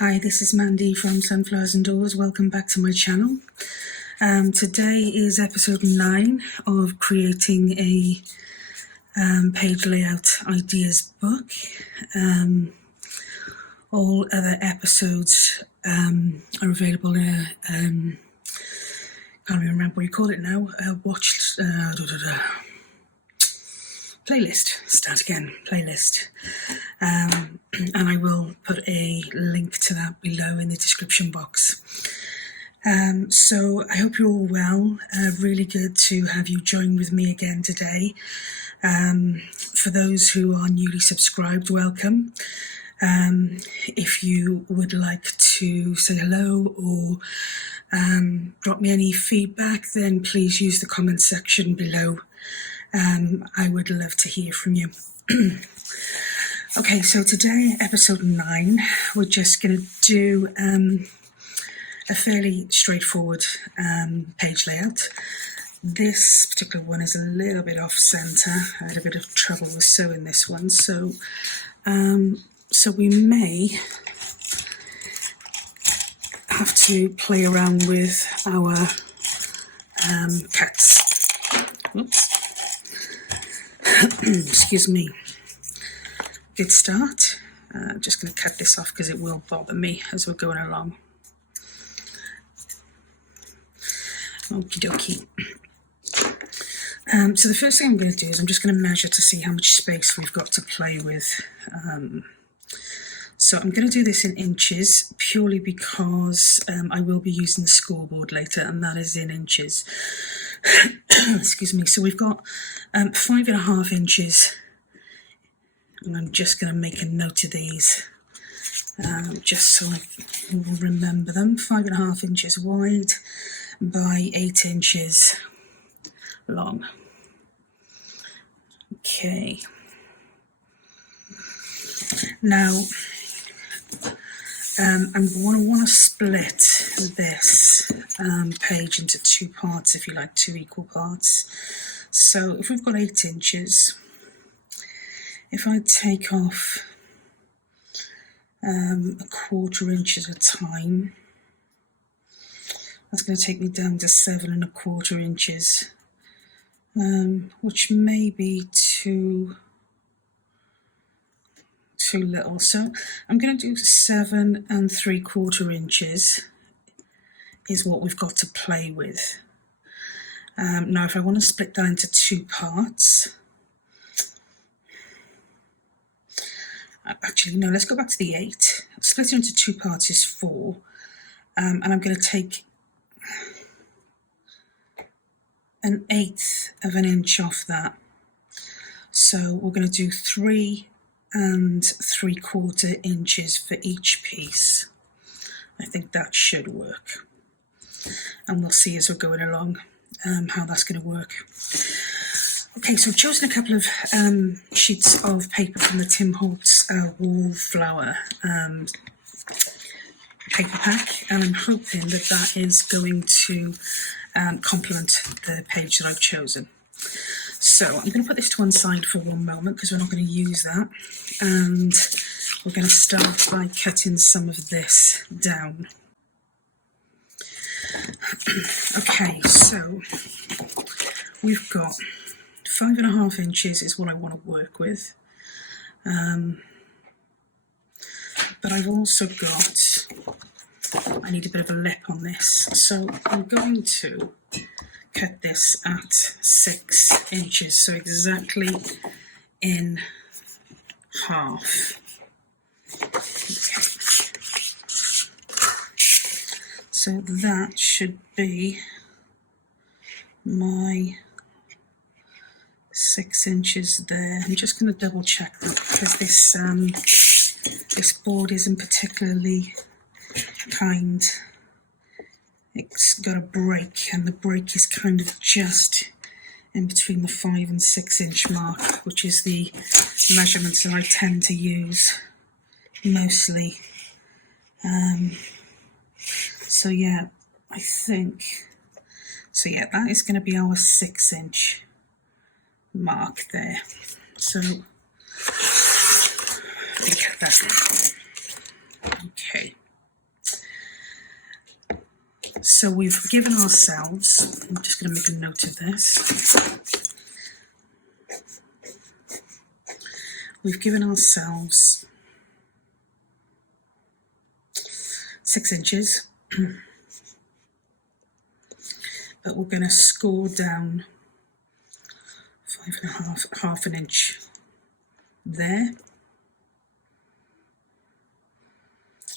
Hi, this is Mandy from Sunflowers and Doors. Welcome back to my channel. Today is episode 9 of creating a page layout ideas book. All other episodes are available in a, can't even remember what you call it now, playlist. Start again, playlist. And I will put a link to that below in the description box. So I hope you're all well. Really good to have you join with me again today. For those who are newly subscribed, welcome. If you would like to say hello or drop me any feedback, then please use the comment section below. I would love to hear from you. Okay, so today, episode 9, we're just going to do a fairly straightforward page layout. This particular one is a little bit off centre. I had a bit of trouble with sewing this one, so we may have to play around with our cuts. Oops. Excuse me. Good start. Just going to cut this off because it will bother me as we're going along. Okie dokie. So the first thing I'm going to do is I'm just going to measure to see how much space we've got to play with. So I'm going to do this in inches purely because I will be using the scoreboard later, and that is in inches. Excuse me. So we've got 5.5 inches. And I'm just going to make a note of these, just so I will remember them. 5.5 inches wide by 8 inches long. Okay. Now, I'm going to want to split this page into 2 parts, if you like, 2 equal parts. So if we've got 8 inches, if I take off 1/4 inch at a time, that's going to take me down to 7.25 inches, which may be too little. So I'm going to do 7.75 inches is what we've got to play with. Now, if I want to split that into 2 parts, actually, no, let's go back to the 8. Split it into 2 parts is 4. And I'm going to take 1/8 of an inch off that. So we're going to do 3.75 inches for each piece. I think that should work. And we'll see as we're going along how that's going to work. Okay, so I've chosen a couple of sheets of paper from the Holtz Wallflower paper pack, and I'm hoping that that is going to complement the page that I've chosen. So I'm going to put this to one side for one moment because we're not going to use that, and we're going to start by cutting some of this down. Okay, so we've got 5.5 inches is what I want to work with, but I've also got, I need a bit of a lip on this, so I'm going to cut this at 6 inches, so exactly in half. Okay. So that should be my 6 inches there. I'm just going to double check that because this board isn't particularly kind. It's got a break, and the break is kind of just in between the 5 and 6 inch mark, which is the measurements that I tend to use mostly. So yeah, I think, so yeah, that is going to be our 6 inch mark there. So we cut that in. Okay. So we've given ourselves, I'm just going to make a note of this. We've given ourselves 6 inches, but we're going to score down 5.5, half an inch there,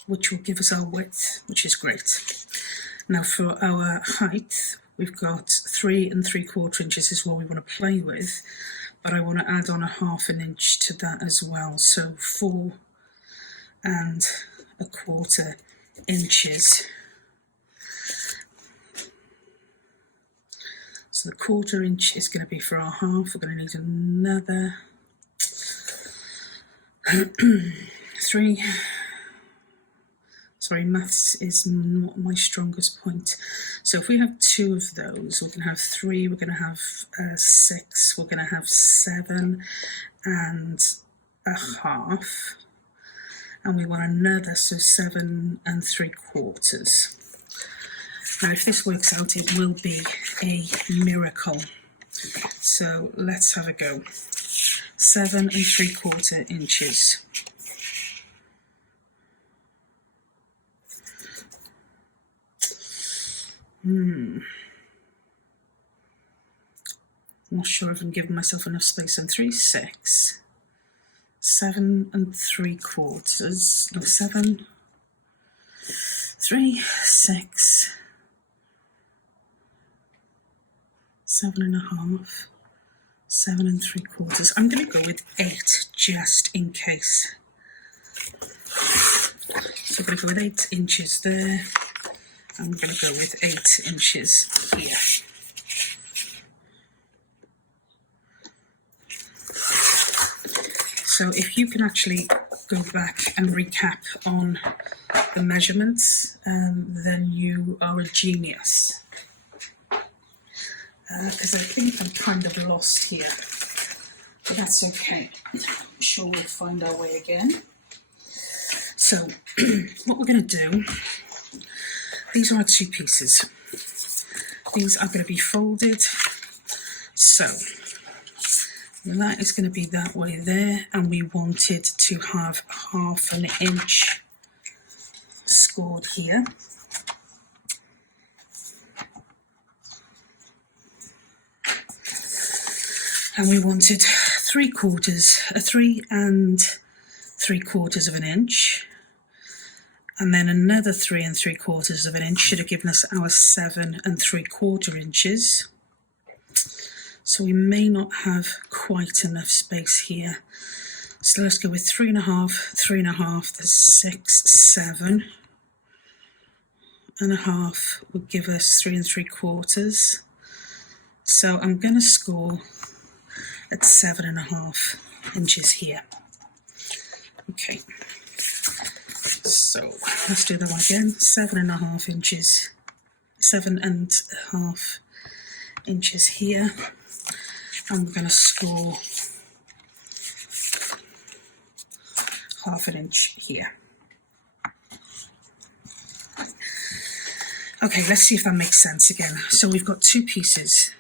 which will give us our width, which is great. Now for our height, we've got 3 3/4 inches is what we want to play with, but I want to add on a half an inch to that as well, so 4 1/4 inches. So the 1/4 inch is going to be for our half. We're going to need another 3. Sorry, maths is not my strongest point. So if we have 2 of those, we're going to have 3, we're going to have 6, we're going to have 7 1/2, and we want another, so 7 3/4. Now if this works out, it will be a miracle. So let's have a go. 7 3/4 inches. Not sure if I'm giving myself enough space on 3, 6, 7 3/4. No, 7, 3, 6, 7.5, 7 3/4. I'm going to go with 8 just in case. So I'm going to go with 8 inches there. I'm going to go with 8 inches here. So if you can actually go back and recap on the measurements, then you are a genius. Because I think I'm kind of lost here, but that's okay. I'm sure we'll find our way again. So what we're going to do, these are our 2 pieces. These are going to be folded. So that is going to be that way there, and we wanted to have half an inch scored here. And we wanted 3 3/4 of an inch, and then another 3 3/4 of an inch should have given us our 7 3/4 inches. So we may not have quite enough space here. So let's go with 3.5, 3.5, that's 6, 7.5 would give us 3 3/4. So I'm going to score at 7.5 inches here. Okay, so let's do that one again. 7.5 inches, 7.5 inches here, and we're going to score half an inch here. Okay, let's see if that makes sense again. So we've got 2 pieces.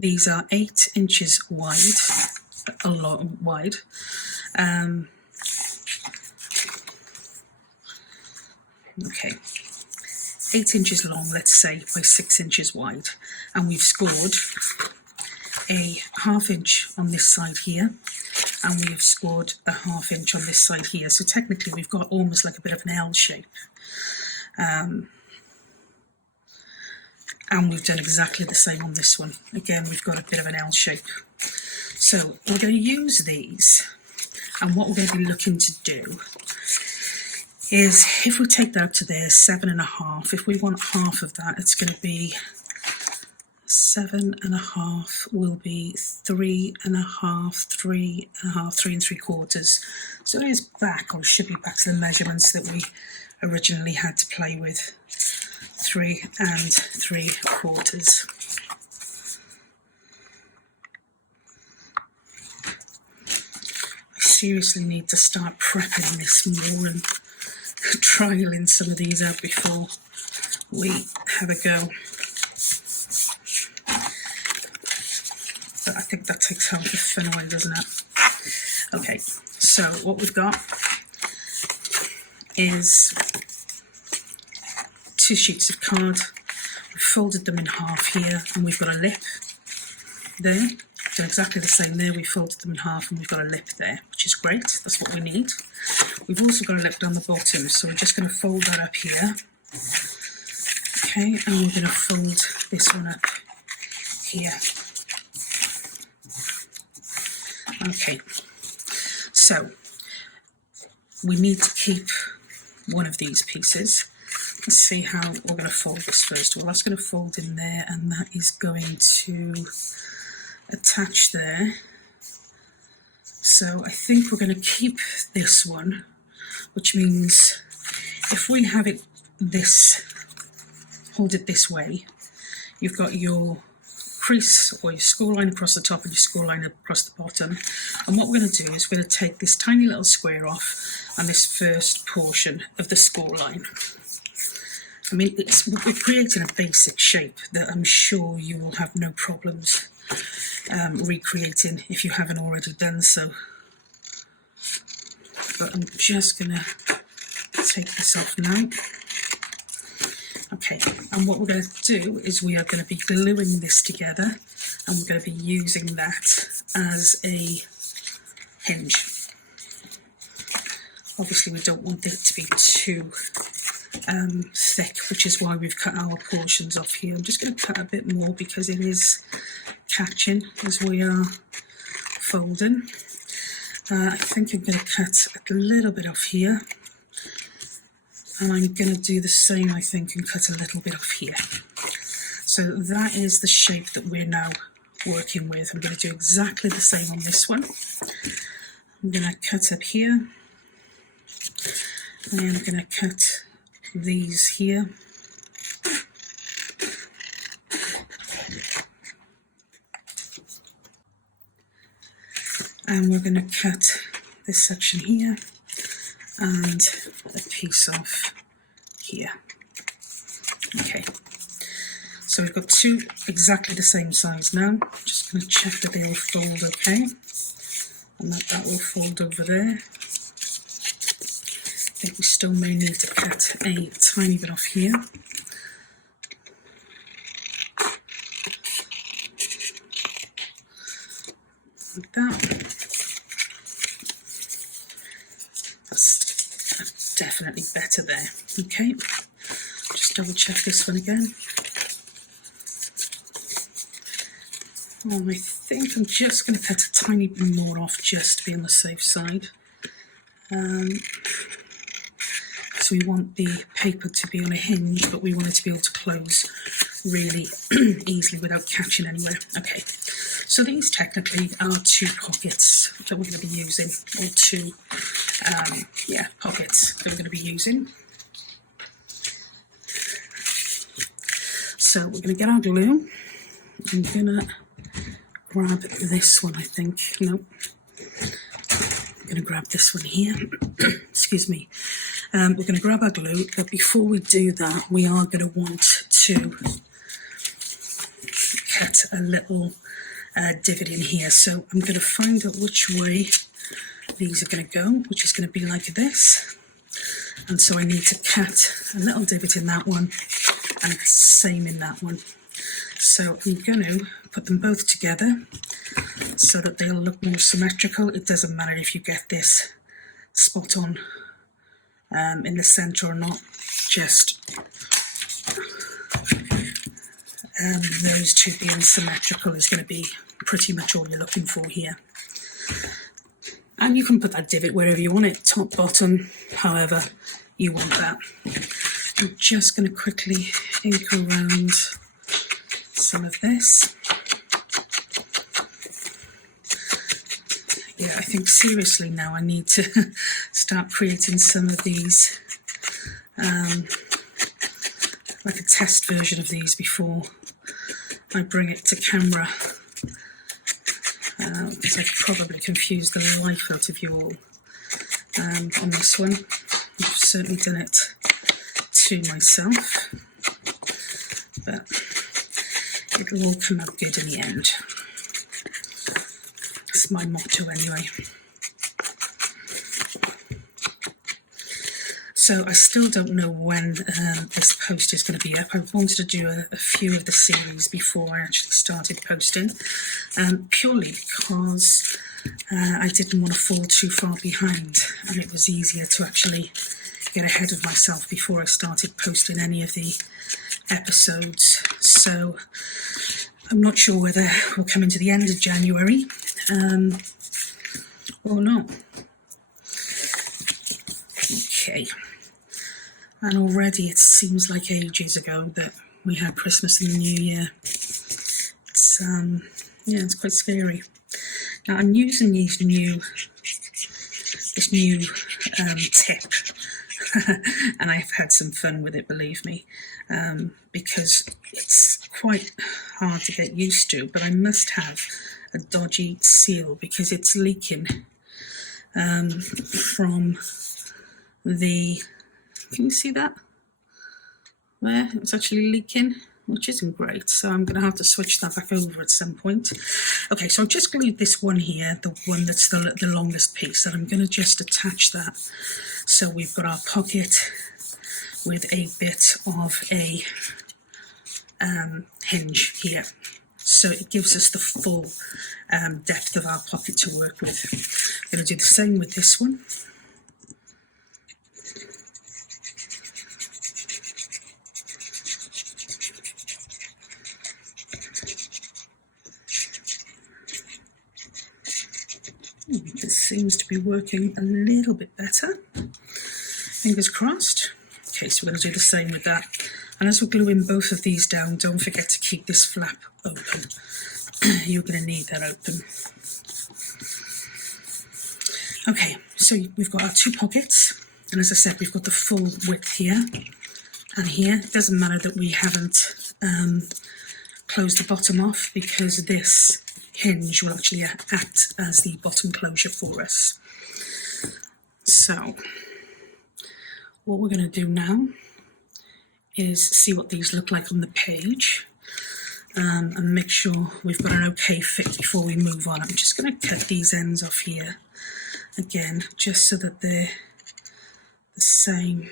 These are 8 inches wide, a lot wide. Okay, 8 inches long, let's say, by 6 inches wide. And we've scored a half inch on this side here, and we've scored a half inch on this side here. So technically we've got almost like a bit of an L shape. And we've done exactly the same on this one. Again, we've got a bit of an L shape. So we're going to use these, and what we're going to be looking to do is, if we take that up to there, 7.5, if we want half of that, it's going to be 7.5 will be 3.5, 3.5, 3 3/4. So it is back, or should be back to the measurements that we originally had to play with. 3 3/4. I seriously need to start prepping this more and trialing some of these out before we have a go. But I think that takes half the fun away, doesn't it? Okay, so what we've got is 2 sheets of card. We've folded them in half here, and we've got a lip there. Done exactly the same there. We folded them in half and we've got a lip there, which is great. That's what we need. We've also got a lip down the bottom, so we're just going to fold that up here. Okay, and we're going to fold this one up here. Okay, so we need to keep one of these pieces. Let's see how we're going to fold this first. Well, that's going to fold in there, and that is going to attach there. So I think we're going to keep this one, which means if we have it this, hold it this way, you've got your crease or your score line across the top and your score line across the bottom. And what we're going to do is we're going to take this tiny little square off and this first portion of the score line. I mean, we're creating a basic shape that I'm sure you will have no problems recreating if you haven't already done so. But I'm just going to take this off now. Okay, and what we're going to do is we are going to be gluing this together, and we're going to be using that as a hinge. Obviously we don't want it to be too thick, which is why we've cut our portions off here. I'm just going to cut a bit more because it is catching as we are folding. I think I'm going to cut a little bit off here, and I'm going to do the same, I think, and cut a little bit off here. So that is the shape that we're now working with. I'm going to do exactly the same on this one. I'm going to cut up here, and I'm going to cut these here. And we're going to cut this section here and a piece off here. Okay, so we've got 2 exactly the same size now. Just going to check that they all fold okay, and that will fold over there. I think we still may need to cut a tiny bit off here. Like that. That's definitely better there. Okay, just double check this one again. I think I'm just going to cut a tiny bit more off just to be on the safe side. So we want the paper to be on a hinge, but we want it to be able to close really easily without catching anywhere. Okay, so these technically are 2 pockets that we're going to be using, or 2 pockets that we're going to be using. So we're going to get our glue. I'm going to grab this one, I think. Nope. I'm going to grab this one here. Excuse me. We're going to grab our glue, but before we do that, we are going to want to cut a little divot in here. So I'm going to find out which way these are going to go, which is going to be like this. And so I need to cut a little divot in that one and the same in that one. So I'm going to put them both together so that they'll look more symmetrical. It doesn't matter if you get this spot on in the centre or not, just those 2 being symmetrical is going to be pretty much all you're looking for here. And you can put that divot wherever you want it, top, bottom, however you want that. I'm just going to quickly ink around some of this. Yeah, I think seriously now I need to start creating some of these, like a test version of these before I bring it to camera, because I could probably confuse the life out of you all on this one. I've certainly done it to myself. but it'll all come out good in the end. That's my motto anyway. So I still don't know when this post is going to be up. I wanted to do a few of the series before I actually started posting, purely because I didn't want to fall too far behind, and it was easier to actually get ahead of myself before I started posting any of the episodes. So I'm not sure whether we're coming to the end of January or not. Okay. And already it seems like ages ago that we had Christmas and the New Year. It's it's quite scary. Now I'm using this new tip, and I've had some fun with it, believe me, because it's quite hard to get used to. But I must have a dodgy seal because it's leaking from the. Can you see that? There, it's actually leaking, which isn't great. So I'm going to have to switch that back over at some point. Okay, so I've just glued this one here, the one that's the longest piece, and I'm going to just attach that. So we've got our pocket with a bit of a hinge here. So it gives us the full depth of our pocket to work with. I'm going to do the same with this one. This seems to be working a little bit better. Fingers crossed. Okay, so we're going to do the same with that. And as we're gluing both of these down, don't forget to keep this flap open. You're going to need that open. Okay, so we've got our two pockets. And as I said, we've got the full width here and here. It doesn't matter that we haven't closed the bottom off, because this hinge will actually act as the bottom closure for us. So what we're going to do now is see what these look like on the page, and make sure we've got an okay fit before we move on. I'm just going to cut these ends off here again, just so that they're the same,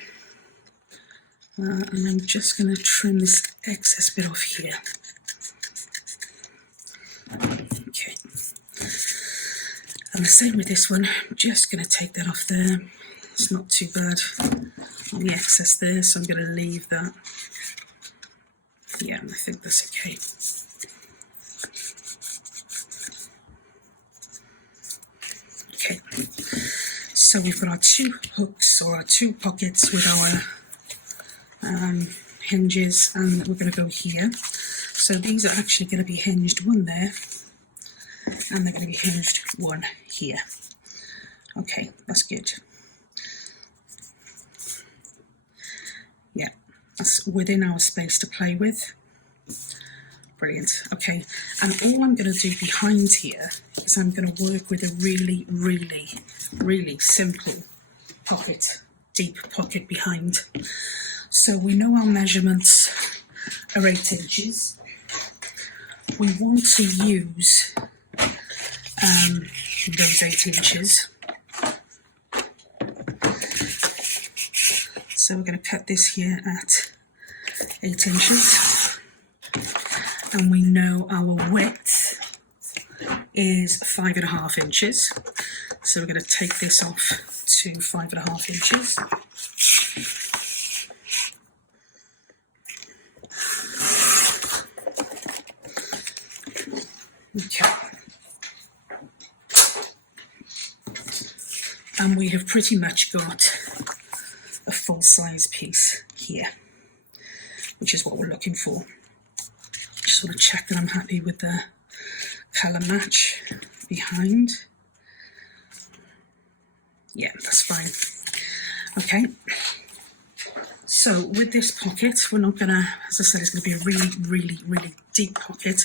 and I'm just going to trim this excess bit off here. Okay, and the same with this one. I'm just going to take that off there. It's not too bad on the excess there, so I'm going to leave that. Yeah, I think that's okay. Okay, so we've got our two hooks, or our two pockets with our hinges, and we're going to go here. So these are actually going to be hinged, one there, and they're going to be hinged one here. Okay, that's good. Yeah, that's within our space to play with. Brilliant. Okay, and all I'm going to do behind here is I'm going to work with a really, really, really simple pocket, deep pocket behind. So we know our measurements are 8 inches. We want to use those 8 inches. So we're going to cut this here at 8 inches. And we know our width is 5.5 inches. So we're going to take this off to 5.5 inches. Okay. And we have pretty much got a full size piece here, which is what we're looking for. Just want to check that I'm happy with the colour match behind. Yeah, that's fine. Okay. So with this pocket, we're not going to, as I said, it's going to be a really, really, really deep pocket.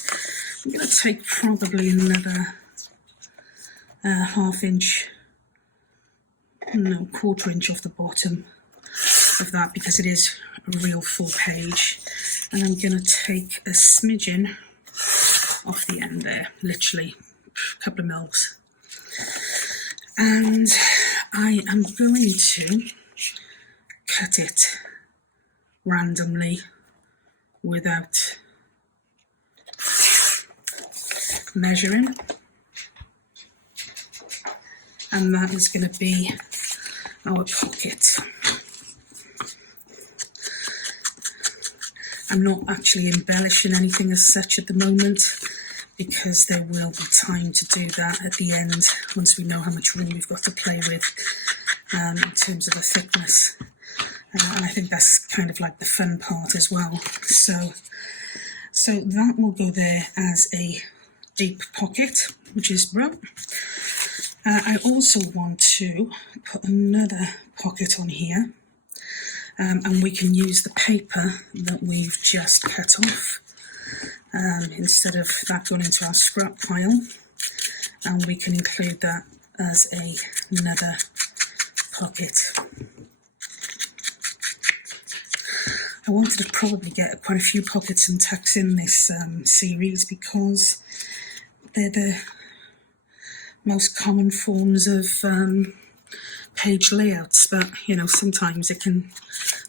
I'm going to take probably another ½ inch, no, 1/4 inch off the bottom of that because it is a real full page. And I'm going to take a smidgen off the end there, literally a couple of mils. And I am going to cut it randomly without measuring. And that is going to be our pocket. I'm not actually embellishing anything as such at the moment because there will be time to do that at the end once we know how much room we've got to play with in terms of the thickness. And I think that's kind of like the fun part as well. So that will go there as a deep pocket, which is brown. I also want to put another pocket on here, and we can use the paper that we've just cut off instead of that going into our scrap pile, and we can include that as another pocket. I wanted to probably get quite a few pockets and tucks in this series because they're the most common forms of page layouts, but you know, sometimes it can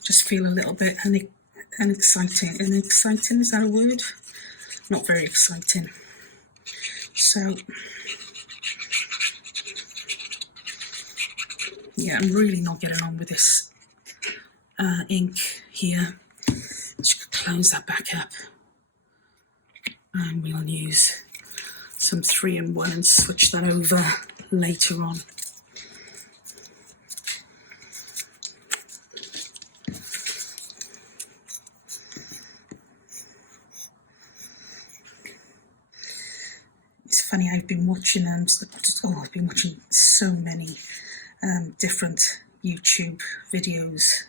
just feel a little bit unexciting. Unexciting, is that a word? Not very exciting. So yeah, I'm really not getting on with this ink here. Just close that back up, and we'll use some 3-in-1 and switch that over later on. It's funny, I've been watching I've been watching so many different YouTube videos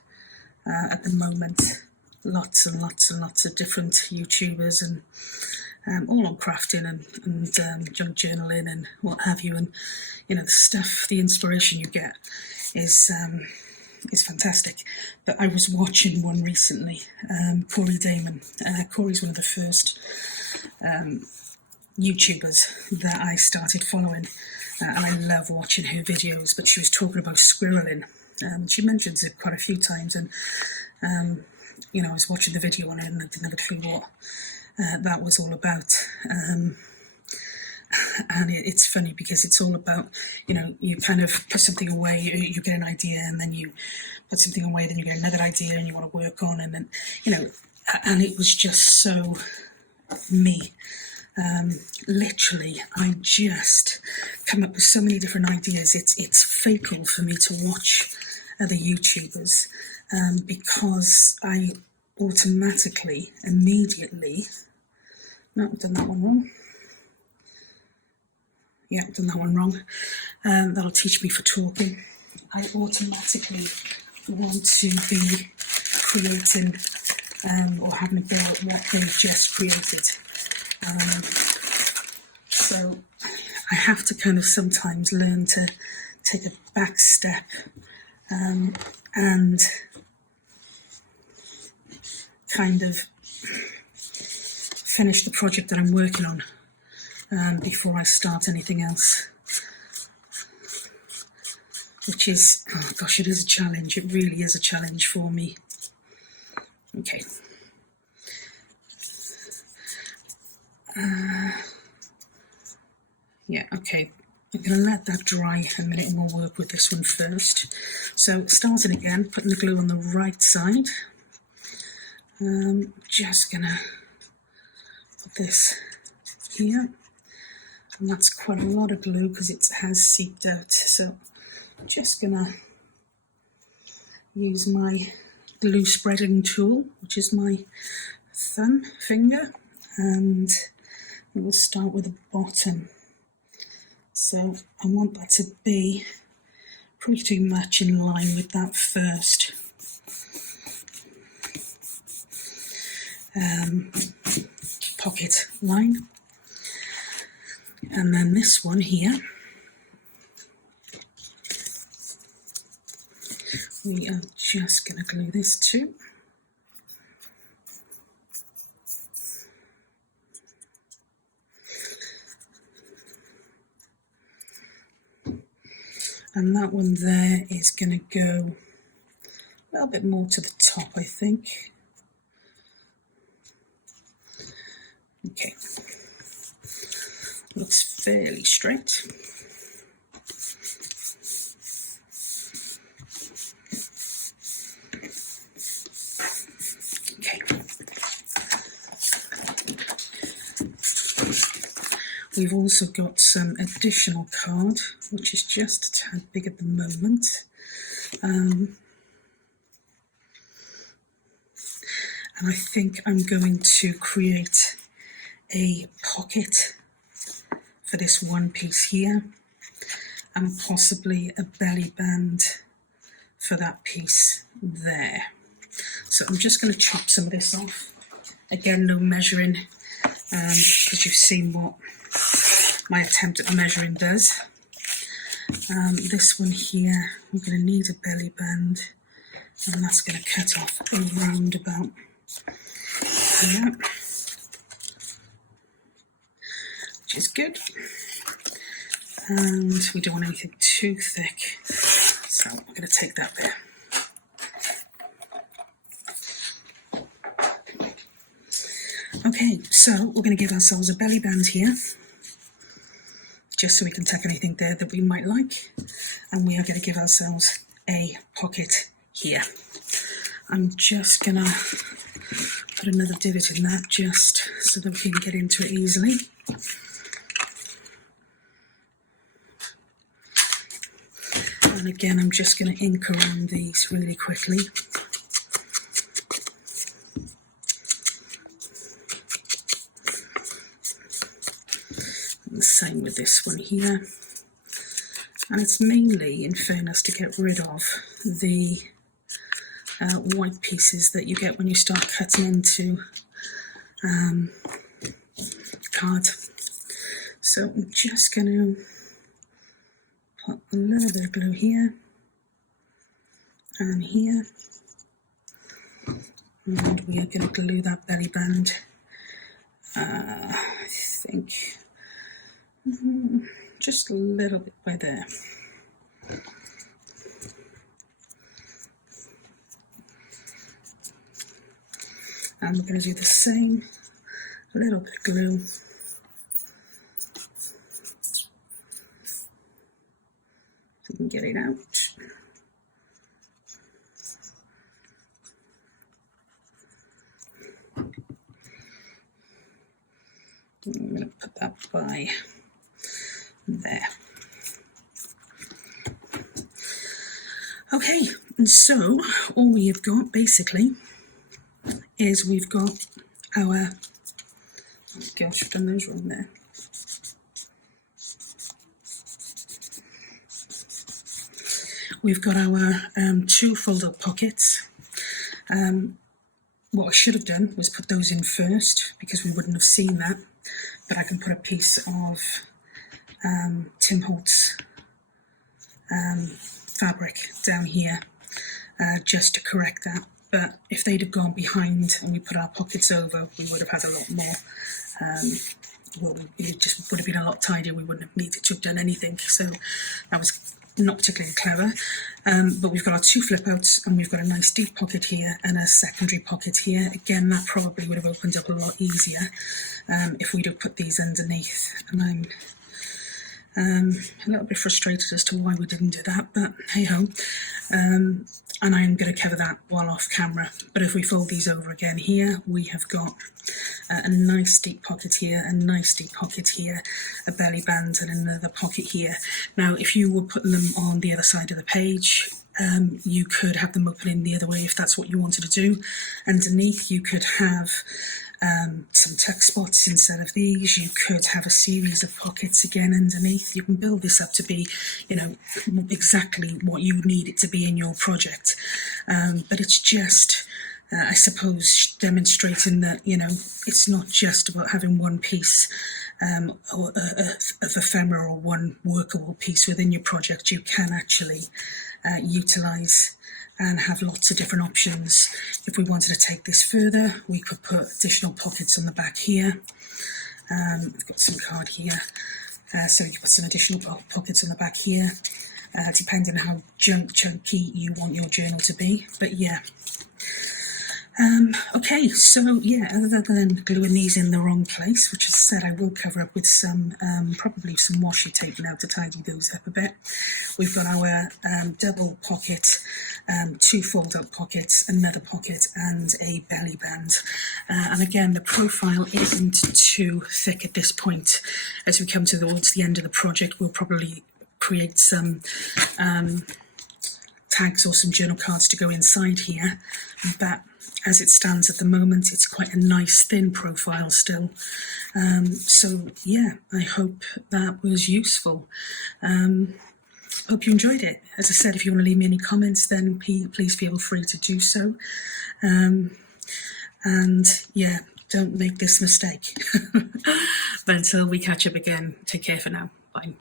at the moment. Lots and lots and lots of different YouTubers, and all on crafting and junk journaling and what have you. And you know, the stuff, the inspiration you get is fantastic. But I was watching one recently, Dahmen. Corey's one of the first YouTubers that I started following, and I love watching her videos. But she was talking about squirreling. She mentions it quite a few times, and you know, I was watching the video on it and I didn't have a clue what that was all about. And it's funny because it's all about, you know, you kind of put something away, you get an idea, and then you put something away, then you get another idea and you want to work on, and then, you know, and it was just so me. Literally, I just come up with so many different ideas. It's fatal for me to watch other YouTubers because I automatically, immediately, no, I've done that one wrong. Yeah, I've done that one wrong. That'll teach me for talking. I automatically want to be creating or having a go at what they've just created. So I have to kind of sometimes learn to take a back step and kind of finish the project that I'm working on before I start anything else, which is, oh gosh, it is a challenge. It really is a challenge for me. Okay. Yeah, okay. I'm going to let that dry a minute and we'll work with this one first. So starting again, putting the glue on the right side. Just going to put this here. And that's quite a lot of glue because it has seeped out. So I'm just going to use my glue spreading tool, which is my thumb finger. And we'll start with the bottom. So I want that to be pretty much in line with that first pocket line. And then this one here, we are just going to glue this too. And that one there is going to go a little bit more to the top, I think. Okay, looks fairly straight. Okay. We've also got some additional card, which is just a tad big at the moment. And I think I'm going to create a pocket for this one piece here, and possibly a belly band for that piece there. So I'm just going to chop some of this off. Again, no measuring, because you've seen what my attempt at measuring does. This one here, we're going to need a belly band, and that's going to cut off around about here, which is good. And we don't want anything too thick, so I'm going to take that bit. Okay, so we're going to give ourselves a belly band here, just so we can tuck anything there that we might like, and we are going to give ourselves a pocket here. I'm just going to put another divot in that just so that we can get into it easily. And again, I'm just going to ink around these really quickly. And the same with this one here. And it's mainly, in fairness, to get rid of the white pieces that you get when you start cutting into card. So I'm just going to put a little bit of glue here and here, and we are going to glue that belly band, I think, just a little bit by there. And we're going to do the same, a little bit of glue. So we can get it out. And I'm going to put that by there. Okay, and so all we have got basically is we've got our, oh gosh, I've done those wrong there. We've got our two fold-up pockets. What I should have done was put those in first, because we wouldn't have seen that, but I can put a piece of Tim Holtz fabric down here just to correct that. But if they'd have gone behind and we put our pockets over, we would have had a lot more. Well, it just would have been a lot tidier. We wouldn't have needed to have done anything. So that was not particularly clever. But we've got our two flip outs, and we've got a nice deep pocket here and a secondary pocket here. Again, that probably would have opened up a lot easier if we'd have put these underneath. And I'm a little bit frustrated as to why we didn't do that, but hey ho. And I'm going to cover that while off camera. But if we fold these over again here, we have got a nice deep pocket here, a nice deep pocket here, a belly band and another pocket here. Now, if you were putting them on the other side of the page, you could have them open in the other way if that's what you wanted to do. Underneath, you could have some tuck spots instead of these. You could have a series of pockets again underneath. You can build this up to be, you know, exactly what you need it to be in your project. But it's just, I suppose, demonstrating that, you know, it's not just about having one piece of ephemera or one workable piece within your project, you can actually utilise and have lots of different options. If we wanted to take this further, we could put additional pockets on the back here. We've got some card here, so you can put some additional pockets on the back here, depending on how chunky you want your journal to be. But yeah. Okay, so yeah, other than gluing these in the wrong place, which as I said I will cover up with some, probably some washi tape now to tidy those up a bit, we've got our double pocket, 2 fold-up pockets, another pocket and a belly band. And again, the profile isn't too thick at this point. As we come towards the end of the project, we'll probably create some tags or some journal cards to go inside here, but as it stands at the moment, it's quite a nice thin profile still. So yeah, I hope that was useful. Hope you enjoyed it. As I said, if you want to leave me any comments, then please feel free to do so. And yeah, don't make this mistake. But until we catch up again, take care for now. Bye.